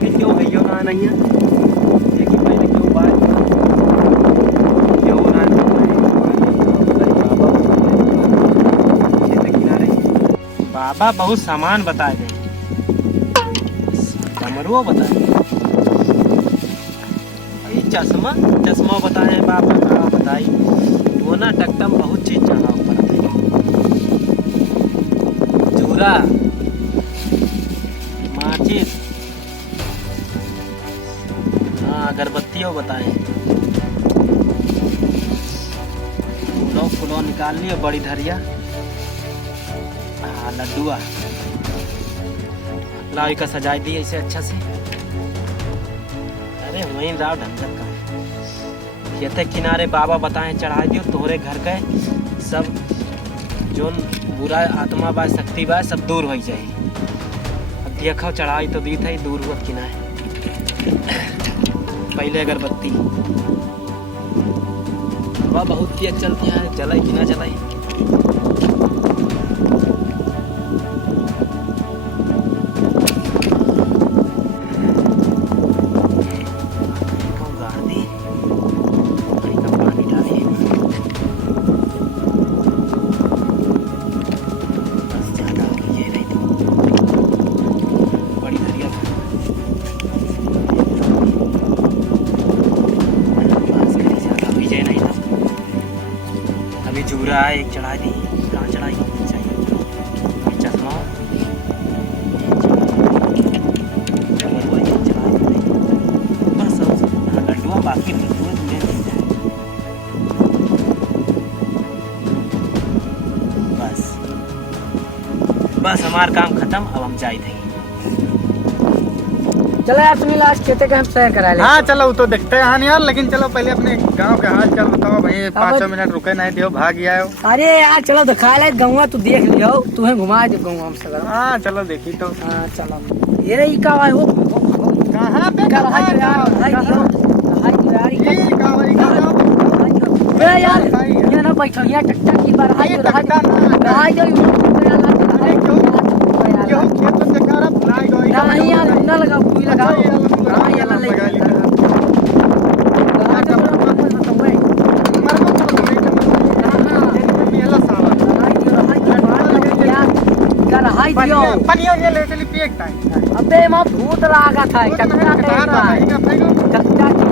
कि क्यों भैया ना नहीं है देखिए पहले क्यों बात क्यों ना किनारे बाबा बहुत सामान बताए गए डमरुओ बताए भाई चश्मा चश्मा बताए हैं बाबा का बताई वो ना टकटम बहुत चीज चढ़ा ऊपर चूरा माचिस हाँ अगरबत्तियों बताए फूलों फूलों निकाल लियो बड़ी धरिया हाँ लड्डुआ लावी का सजाई दी ऐसे अच्छा से अरे वहीं राव ढंगर का खेते किनारे बाबा बताए चढ़ा दियो तोहरे घर के सब जो बुरा आत्मा बा शक्ति बा सब दूर हो जाए अब देखो चढ़ाई तो दी था दूर हुआ किनारे पहले अगरबत्ती हवा बहुत तेज चलती है जलाई कि ना जलाई चूरा एक चढ़ा दी कहाँ चढ़ाई चाहिए चश्मा बस लड्डुआ बाकी लड्डुआ बस बस हमारा काम खत्म अब हम जाए थे चलो यार तुम्हें लास्ट खेते का हम तय करा ले। हाँ चलो वो तो देखते हैं हाँ यार लेकिन चलो पहले अपने गांव के हाल चाल बताओ भाई 5 मिनट रुके नहीं दियो भाग गया हो। अरे यार चलो दिखा ले गौवा तू देख लियो तुम्हें घुमा दे गौवा हम सब। हाँ चलो देखी तो हाँ चलो ये रही का है हो कहाँ पे यार ये ना बैठो यहाँ टक्का की बार हाय जो क्यों खेत में देखा रहा बनाई गई नहीं यार ना लगाओ कोई लगाओ हां ये लगा ली पनिया ये ले चली पिए टाइम अबे मां भूत लागा था टक्का